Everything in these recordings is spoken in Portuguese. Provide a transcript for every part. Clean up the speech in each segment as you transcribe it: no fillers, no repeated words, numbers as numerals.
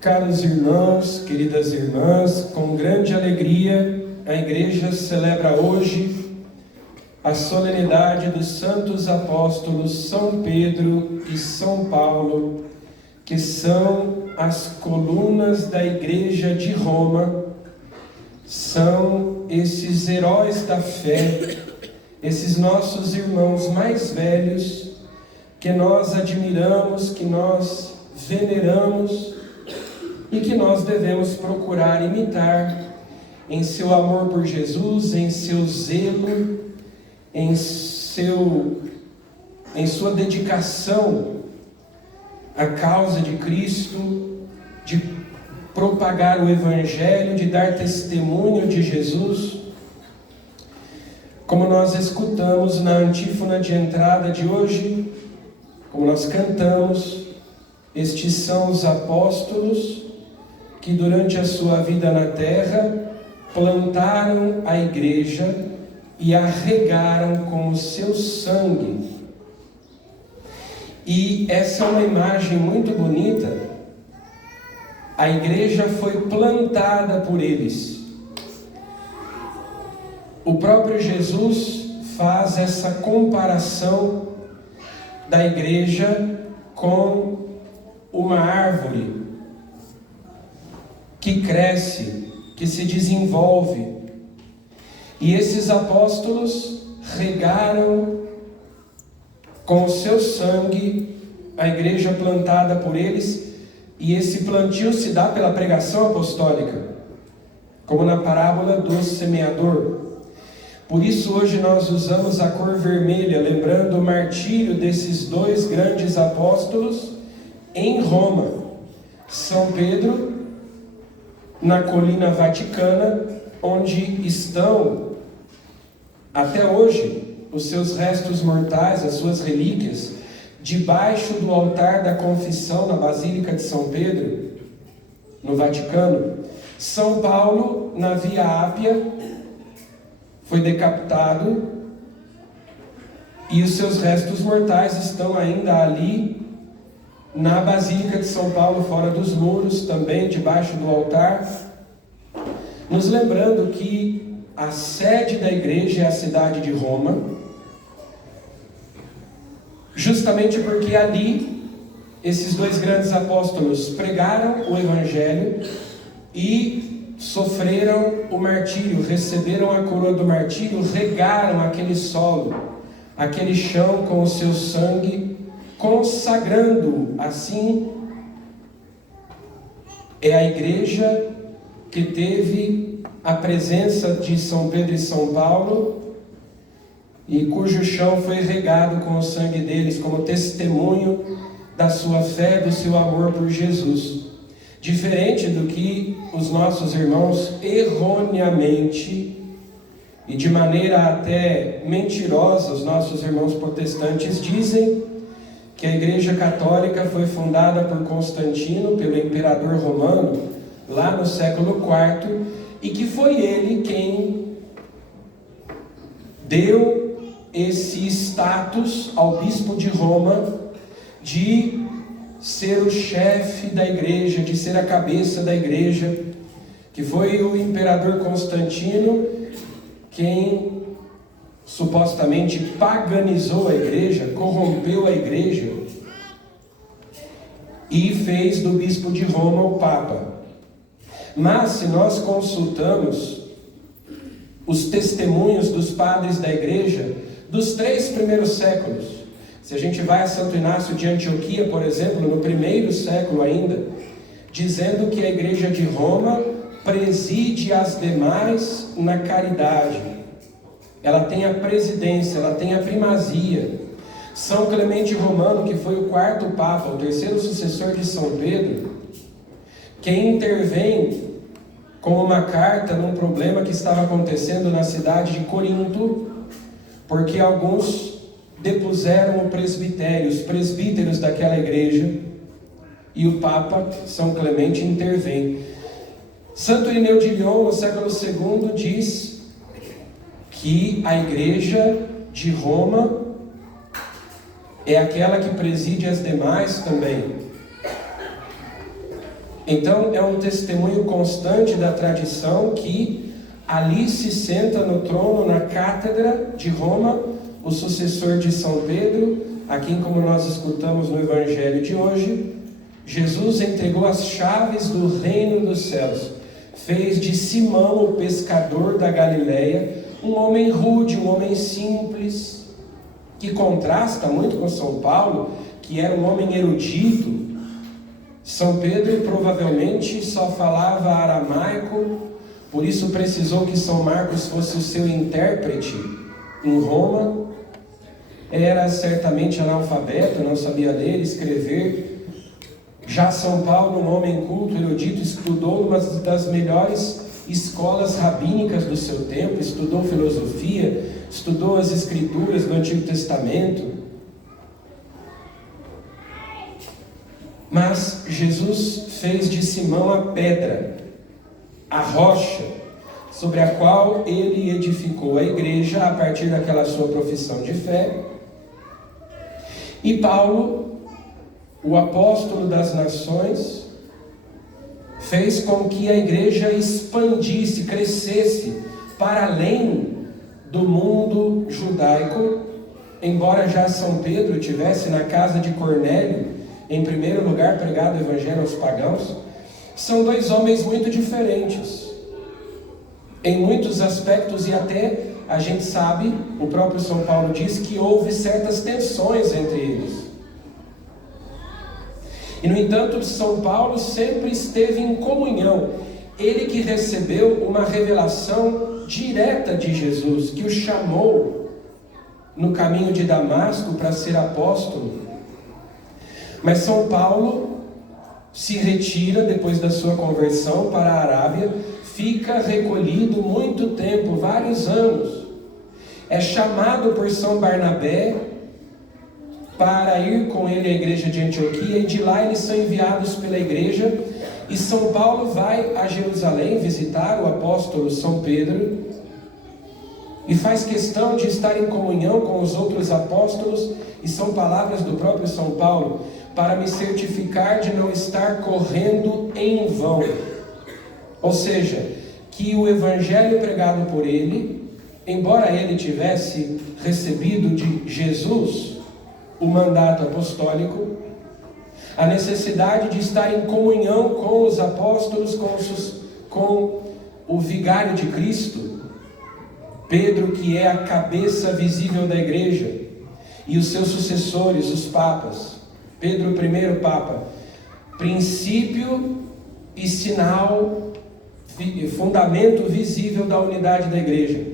Caros irmãos, queridas irmãs, com grande alegria, a Igreja celebra hoje a solenidade dos santos apóstolos São Pedro e São Paulo, que são as colunas da Igreja de Roma, são esses heróis da fé, esses nossos irmãos mais velhos, que nós admiramos, que nós veneramos, e que nós devemos procurar imitar em seu amor por Jesus, em seu zelo, em sua dedicação à causa de Cristo, de propagar o Evangelho, de dar testemunho de Jesus. Como nós escutamos na antífona de entrada de hoje, como nós cantamos, estes são os apóstolos que durante a sua vida na terra plantaram a igreja e a regaram com o seu sangue. E essa é uma imagem muito bonita. A igreja foi plantada por eles. O próprio Jesus faz essa comparação da igreja com uma árvore que cresce, que se desenvolve. E esses apóstolos regaram com o seu sangue a igreja plantada por eles, e esse plantio se dá pela pregação apostólica, como na parábola do semeador. Por isso hoje nós usamos a cor vermelha, lembrando o martírio desses dois grandes apóstolos em Roma. São Pedro, na colina Vaticana, onde estão até hoje os seus restos mortais, as suas relíquias, debaixo do altar da confissão na Basílica de São Pedro, no Vaticano. São Paulo, na Via Ápia, foi decapitado e os seus restos mortais estão ainda ali na Basílica de São Paulo, fora dos muros, também debaixo do altar, nos lembrando que a sede da igreja é a cidade de Roma, justamente porque ali esses dois grandes apóstolos pregaram o Evangelho e sofreram o martírio, receberam a coroa do martírio, regaram aquele solo, aquele chão com o seu sangue, consagrando assim. É a igreja que teve a presença de São Pedro e São Paulo e cujo chão foi regado com o sangue deles como testemunho da sua fé, do seu amor por Jesus. Diferente do que os nossos irmãos erroneamente e de maneira até mentirosa, os nossos irmãos protestantes dizem que a Igreja Católica foi fundada por Constantino, pelo imperador romano, lá no século IV, e que foi ele quem deu esse status ao bispo de Roma de ser o chefe da igreja, de ser a cabeça da igreja, que foi o imperador Constantino quem supostamente paganizou a igreja, corrompeu a igreja e fez do bispo de Roma o Papa. Mas se nós consultamos os testemunhos dos padres da igreja dos 3 primeiros séculos, se a gente vai a Santo Inácio de Antioquia, por exemplo, no 1º século ainda, dizendo que a igreja de Roma preside as demais na caridade. Ela tem a presidência, ela tem a primazia. São Clemente Romano, que foi o 4º Papa, o 3º sucessor de São Pedro, quem intervém com uma carta num problema que estava acontecendo na cidade de Corinto, porque alguns depuseram o presbitério, os presbíteros daquela igreja, e o Papa São Clemente intervém. Santo Irineu de Lyon, no século II, diz que a igreja de Roma é aquela que preside as demais também. Então é um testemunho constante da tradição que ali se senta no trono, na cátedra de Roma, o sucessor de São Pedro, a quem, como nós escutamos no Evangelho de hoje, Jesus entregou as chaves do reino dos céus. Fez de Simão, o pescador da Galileia, um homem rude, um homem simples, que contrasta muito com São Paulo, que era um homem erudito. São Pedro provavelmente só falava aramaico, por isso precisou que São Marcos fosse o seu intérprete em Roma. Era certamente analfabeto, não sabia ler e escrever. Já São Paulo, um homem culto, erudito, estudou uma das melhores escolas rabínicas do seu tempo, estudou filosofia, estudou as escrituras do Antigo Testamento. Mas Jesus fez de Simão a pedra, a rocha, sobre a qual ele edificou a igreja a partir daquela sua profissão de fé. E Paulo, o apóstolo das nações, fez com que a igreja expandisse, crescesse para além do mundo judaico, embora já São Pedro tivesse na casa de Cornélio, em primeiro lugar, pregado o evangelho aos pagãos. São dois homens muito diferentes em muitos aspectos, e até a gente sabe, o próprio São Paulo diz que houve certas tensões entre eles. E no entanto, São Paulo sempre esteve em comunhão. Ele que recebeu uma revelação direta de Jesus, que o chamou no caminho de Damasco para ser apóstolo. Mas São Paulo se retira depois da sua conversão para a Arábia, fica recolhido muito tempo, vários anos. É chamado por São Barnabé para ir com ele à igreja de Antioquia, e de lá eles são enviados pela igreja, e São Paulo vai a Jerusalém visitar o apóstolo São Pedro, e faz questão de estar em comunhão com os outros apóstolos, e são palavras do próprio São Paulo: para me certificar de não estar correndo em vão. Ou seja, que o evangelho pregado por ele, embora ele tivesse recebido de Jesus o mandato apostólico, a necessidade de estar em comunhão com os apóstolos, com o vigário de Cristo, Pedro, que é a cabeça visível da igreja, e os seus sucessores, os papas. Pedro, o primeiro Papa, princípio e sinal, fundamento visível da unidade da igreja.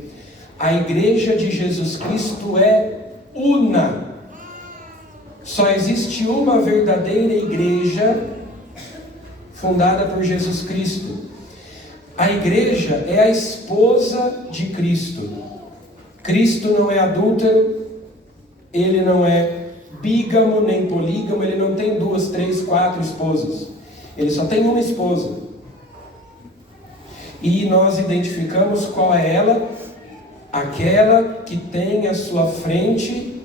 A igreja de Jesus Cristo é una. Só existe uma verdadeira igreja fundada por Jesus Cristo. A igreja é a esposa de Cristo. Cristo não é adúltero, ele não é bígamo nem polígamo, ele não tem 2, 3, 4 esposas. Ele só tem uma esposa. E nós identificamos qual é ela: aquela que tem à sua frente,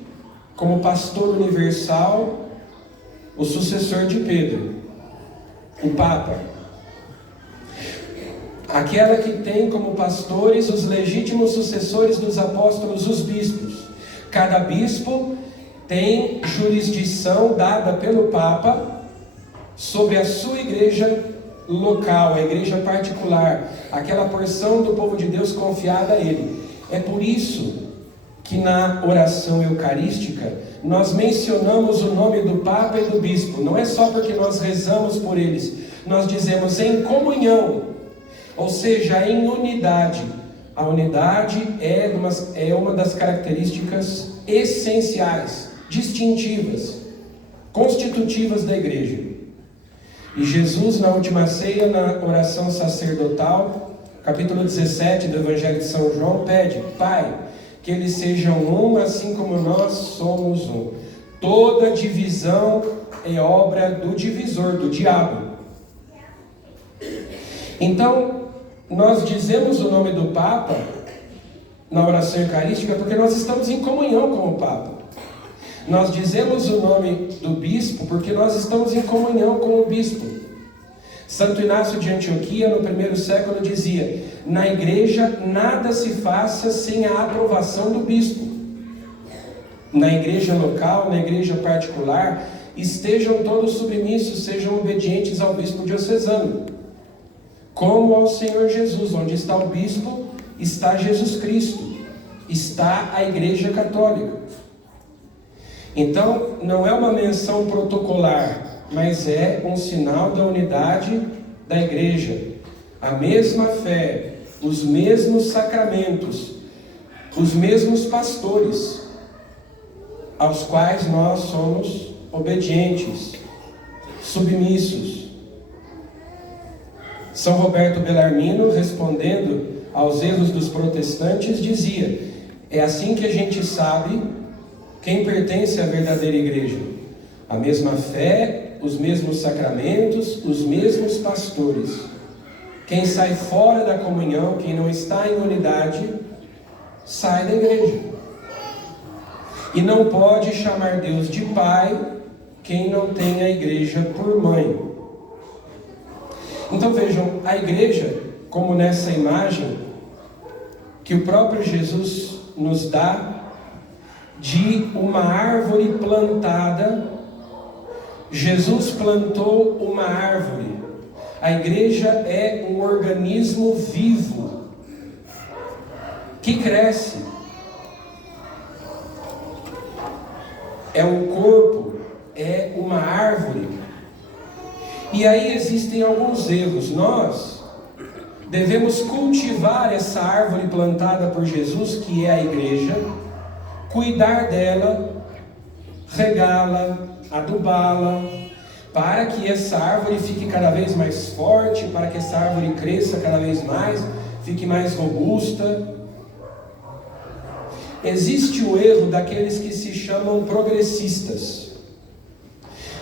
como pastor universal, o sucessor de Pedro, o Papa. Aquela que tem como pastores os legítimos sucessores dos apóstolos, os bispos. Cada bispo tem jurisdição dada pelo Papa sobre a sua igreja local, a igreja particular, aquela porção do povo de Deus confiada a ele. É por isso que na oração eucarística nós mencionamos o nome do Papa e do Bispo. Não é só porque nós rezamos por eles, nós dizemos em comunhão, ou seja, em unidade. A unidade é uma das características essenciais, distintivas, constitutivas da igreja. E Jesus, na última ceia, na oração sacerdotal, capítulo 17 do Evangelho de São João, pede: Pai, que eles sejam um, assim como nós somos um. Toda divisão é obra do divisor, do diabo. Então, nós dizemos o nome do Papa na oração eucarística porque nós estamos em comunhão com o Papa. Nós dizemos o nome do bispo porque nós estamos em comunhão com o bispo. Santo Inácio de Antioquia, no primeiro século, dizia: na igreja nada se faça sem a aprovação do bispo. Na igreja local, na igreja particular, estejam todos submissos, sejam obedientes ao bispo diocesano, como ao Senhor Jesus. Onde está o bispo, está Jesus Cristo, está a Igreja Católica. Então, não é uma menção protocolar, mas é um sinal da unidade da igreja. A mesma fé, os mesmos sacramentos, os mesmos pastores, aos quais nós somos obedientes, submissos. São Roberto Bellarmino, respondendo aos erros dos protestantes, dizia: é assim que a gente sabe quem pertence à verdadeira igreja. A mesma fé, os mesmos sacramentos, os mesmos pastores. Quem sai fora da comunhão, quem não está em unidade, sai da igreja. E não pode chamar Deus de Pai quem não tem a igreja por mãe. Então vejam, a igreja, como nessa imagem que o próprio Jesus nos dá, de uma árvore plantada. Jesus plantou uma árvore. A igreja é um organismo vivo que cresce. É um corpo, é uma árvore. E aí existem alguns erros. Nós devemos cultivar essa árvore plantada por Jesus, que é a igreja, cuidar dela, regá-la, adubá-la, para que essa árvore fique cada vez mais forte, para que essa árvore cresça cada vez mais, fique mais robusta. Existe o erro daqueles que se chamam progressistas,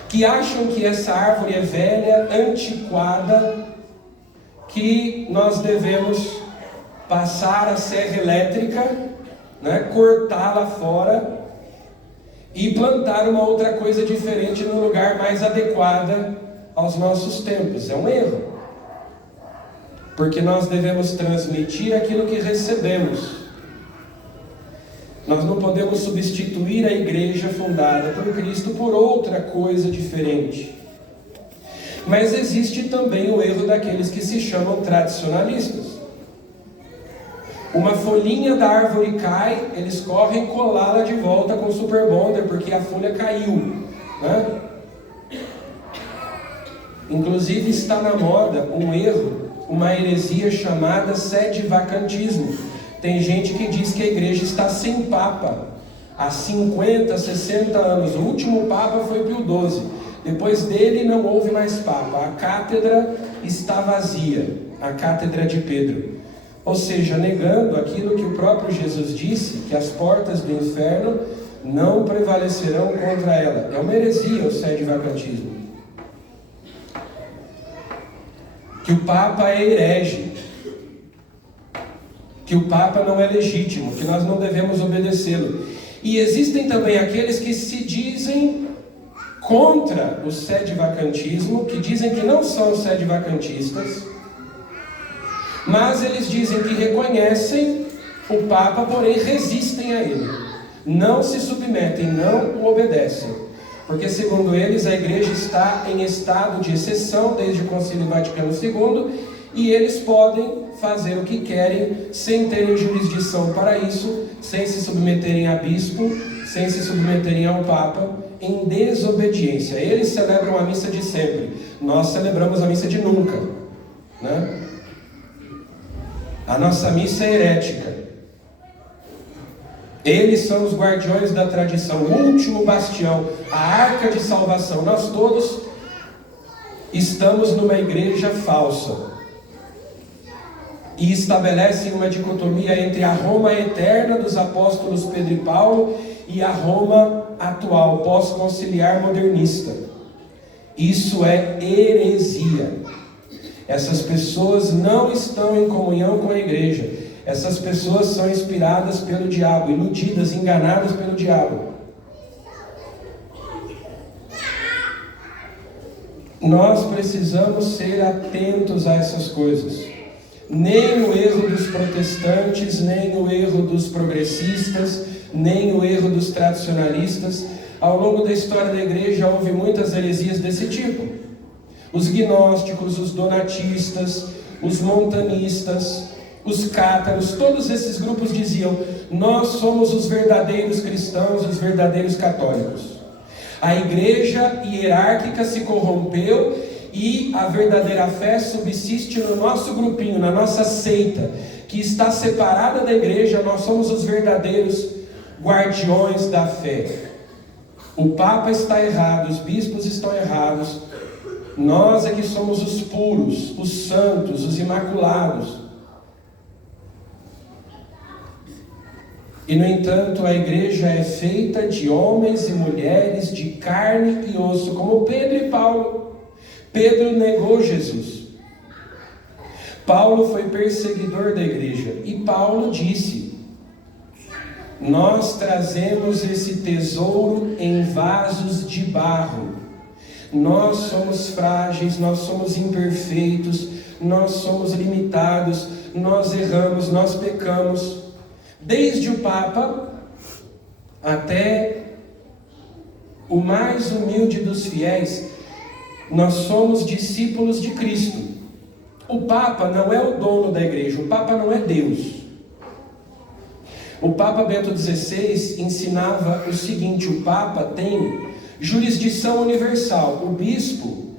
que acham que essa árvore é velha, antiquada, que nós devemos passar a serra elétrica, cortá-la fora e plantar uma outra coisa diferente no lugar mais adequado aos nossos tempos. É um erro, porque nós devemos transmitir aquilo que recebemos. Nós não podemos substituir a igreja fundada por Cristo por outra coisa diferente. Mas existe também o erro daqueles que se chamam tradicionalistas. Uma folhinha da árvore cai, eles correm colá-la de volta com super bonder, porque a folha caiu, Inclusive está na moda um erro, uma heresia chamada sede-vacantismo. Tem gente que diz que a igreja está sem papa há 50, 60 anos. O último papa foi Pio XII. Depois dele não houve mais papa. A cátedra está vazia, a cátedra de Pedro. Ou seja, negando aquilo que o próprio Jesus disse, que as portas do inferno não prevalecerão contra ela. É uma heresia o sede-vacantismo. Que o Papa é herege, que o Papa não é legítimo, que nós não devemos obedecê-lo. E existem também aqueles que se dizem contra o sede-vacantismo, que dizem que não são sede-vacantistas, mas eles dizem que reconhecem o Papa, porém resistem a ele. Não se submetem, não o obedecem. Porque, segundo eles, a igreja está em estado de exceção desde o Concílio Vaticano II e eles podem fazer o que querem sem terem jurisdição para isso, sem se submeterem a bispo, sem se submeterem ao Papa, em desobediência. Eles celebram a missa de sempre. Nós celebramos a missa de nunca, A nossa missa é herética. Eles são os guardiões da tradição, o último bastião, a arca de salvação. Nós todos estamos numa igreja falsa. e estabelecem uma dicotomia entre a Roma eterna dos apóstolos Pedro e Paulo e a Roma atual, pós-conciliar modernista. Isso é heresia. Essas pessoas não estão em comunhão com a igreja. Essas pessoas são inspiradas pelo diabo, iludidas, enganadas pelo diabo. Nós precisamos ser atentos a essas coisas. Nem o erro dos protestantes, nem o erro dos progressistas, nem o erro dos tradicionalistas. Ao longo da história da igreja houve muitas heresias desse tipo. Os gnósticos, os donatistas, os montanistas, os cátaros, todos esses grupos diziam: nós somos os verdadeiros cristãos, os verdadeiros católicos. A igreja hierárquica se corrompeu e a verdadeira fé subsiste no nosso grupinho, na nossa seita, que está separada da igreja. Nós somos os verdadeiros guardiões da fé. O Papa está errado, os bispos estão errados. Nós é que somos os puros, os santos, os imaculados. E no entanto a igreja é feita de homens e mulheres de carne e osso, como Pedro e Paulo. Pedro negou Jesus. Paulo foi perseguidor da igreja. E Paulo disse: nós trazemos esse tesouro em vasos de barro. Nós somos frágeis, nós somos imperfeitos, nós somos limitados, nós erramos, nós pecamos. Desde o Papa até o mais humilde dos fiéis, nós somos discípulos de Cristo. O Papa não é o dono da igreja, o Papa não é Deus. O Papa Bento XVI ensinava o seguinte: o Papa tem jurisdição universal. O bispo,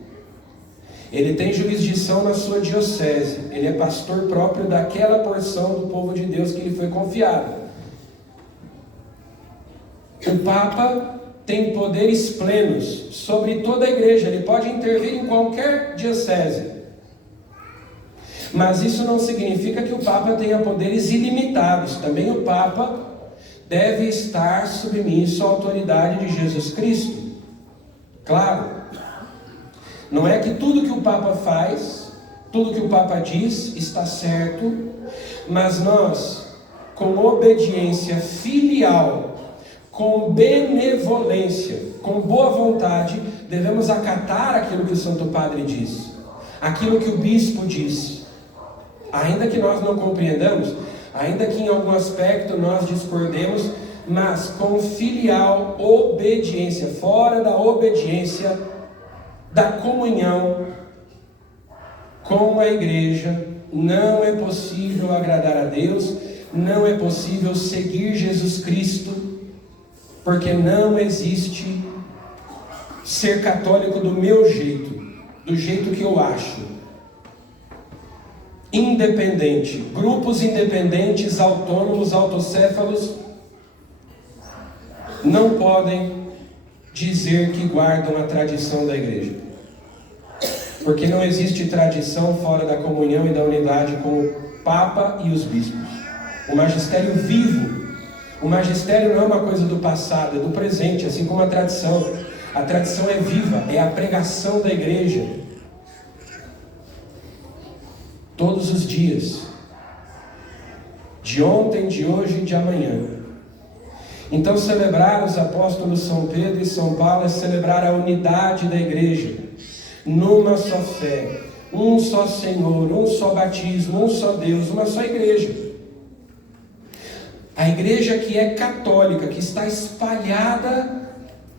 ele tem jurisdição na sua diocese, ele é pastor próprio daquela porção do povo de Deus que lhe foi confiada. O Papa tem poderes plenos sobre toda a igreja, ele pode intervir em qualquer diocese. Mas isso não significa que o Papa tenha poderes ilimitados. Também o Papa deve estar submisso à autoridade de Jesus Cristo. Claro. Não é que tudo que o Papa faz, tudo que o Papa diz está certo, mas nós, com obediência filial, com benevolência, com boa vontade, devemos acatar aquilo que o Santo Padre diz, aquilo que o Bispo diz. Ainda que nós não compreendamos, ainda que em algum aspecto nós discordemos, mas com filial obediência, fora da obediência da comunhão com a igreja, não é possível agradar a Deus, não é possível seguir Jesus Cristo, porque não existe ser católico do meu jeito, do jeito que eu acho. Independente, grupos independentes, autônomos, autocéfalos, não podem dizer que guardam a tradição da igreja. Porque não existe tradição fora da comunhão e da unidade com o Papa e os bispos. O magistério vivo. O magistério não é uma coisa do passado, é do presente, assim como a tradição. A tradição é viva, é a pregação da igreja. Todos os dias. De ontem, de hoje e de amanhã. Então celebrar os apóstolos São Pedro e São Paulo é celebrar a unidade da igreja. Numa só fé, um só Senhor, um só batismo, um só Deus, uma só igreja. A igreja que é católica, que está espalhada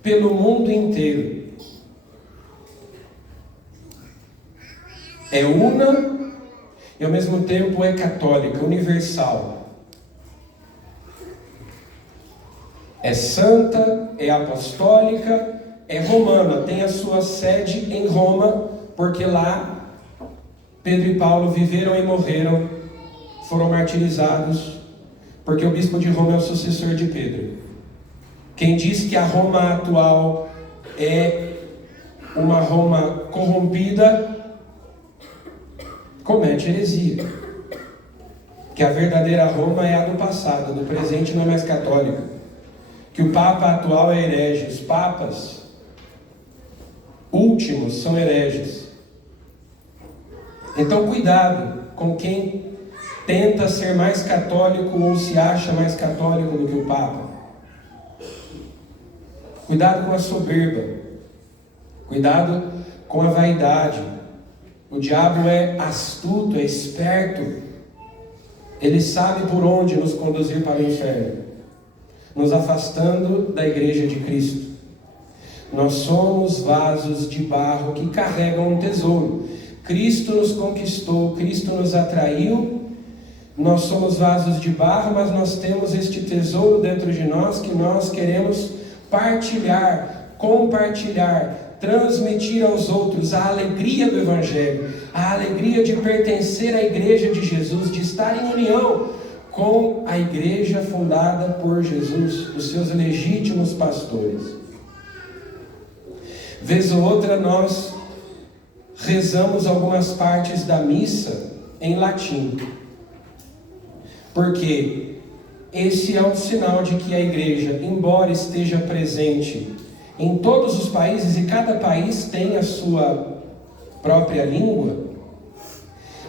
pelo mundo inteiro. É una e ao mesmo tempo é católica, universal. É santa, é apostólica, é romana, tem a sua sede em Roma, porque lá Pedro e Paulo viveram e morreram, foram martirizados, porque o bispo de Roma é o sucessor de Pedro. Quem diz que a Roma atual é uma Roma corrompida, comete heresia. que a verdadeira Roma é a do passado, do presente não é mais católica, que o Papa atual é herege, os papas últimos são hereges. Então cuidado com quem tenta ser mais católico ou se acha mais católico do que o Papa. Cuidado com a soberba, cuidado com a vaidade. O diabo é astuto, é esperto. Ele sabe por onde nos conduzir para o inferno, nos afastando da igreja de Cristo. Nós somos vasos de barro que carregam um tesouro. Cristo nos conquistou, Cristo nos atraiu. Nós somos vasos de barro, mas nós temos este tesouro dentro de nós que nós queremos partilhar, compartilhar, transmitir aos outros a alegria do Evangelho, a alegria de pertencer à igreja de Jesus, de estar em união com a igreja fundada por Jesus, os seus legítimos pastores. Vez ou outra nós rezamos algumas partes da missa em latim, porque esse é um sinal de que a igreja, embora esteja presente em todos os países, e cada país tem a sua própria língua,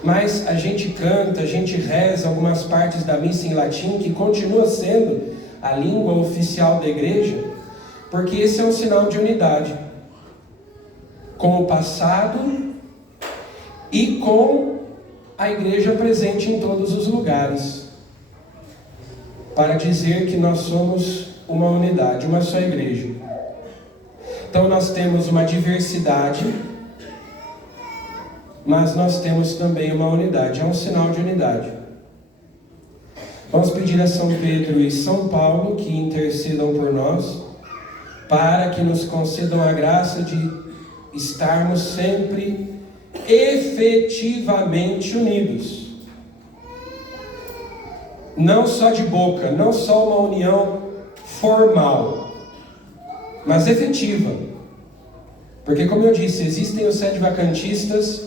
mas a gente canta, a gente reza algumas partes da missa em latim, que continua sendo a língua oficial da igreja, porque esse é um sinal de unidade com o passado e com a igreja presente em todos os lugares, para dizer que nós somos uma unidade, uma só igreja. Então nós temos uma diversidade, mas nós temos também uma unidade, é um sinal de unidade. Vamos pedir a São Pedro e São Paulo que intercedam por nós, para que nos concedam a graça de estarmos sempre efetivamente unidos. Não só de boca, não só uma união formal, mas efetiva. Porque, como eu disse, existem os sedevacantistas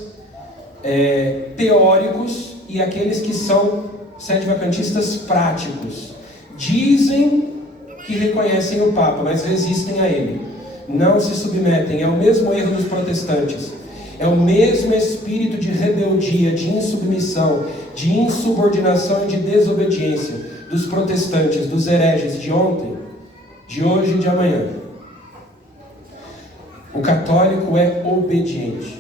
teóricos e aqueles que são sedevacantistas práticos. Dizem que reconhecem o Papa, mas resistem a ele. Não se submetem. É o mesmo erro dos protestantes. É o mesmo espírito de rebeldia, de insubmissão, de insubordinação e de desobediência dos protestantes, dos hereges de ontem, de hoje e de amanhã. O católico é obediente.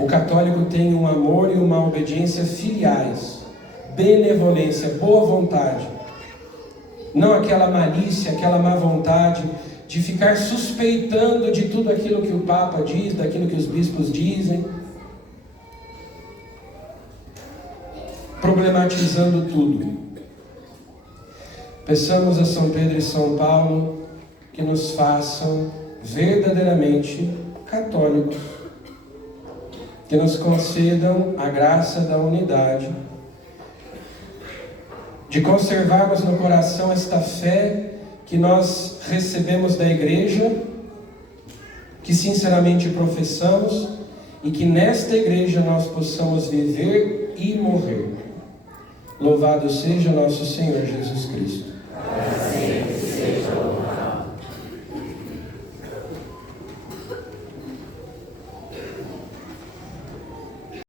O católico tem um amor e uma obediência filiais, benevolência, boa vontade. Não aquela malícia, aquela má vontade de ficar suspeitando de tudo aquilo que o Papa diz, daquilo que os bispos dizem, problematizando tudo. Peçamos a São Pedro e São Paulo que nos façam verdadeiramente católicos, que nos concedam a graça da unidade, de conservarmos no coração esta fé que nós recebemos da igreja, que sinceramente professamos, e que nesta igreja nós possamos viver e morrer. Louvado seja nosso Senhor Jesus Cristo. Para sempre seja o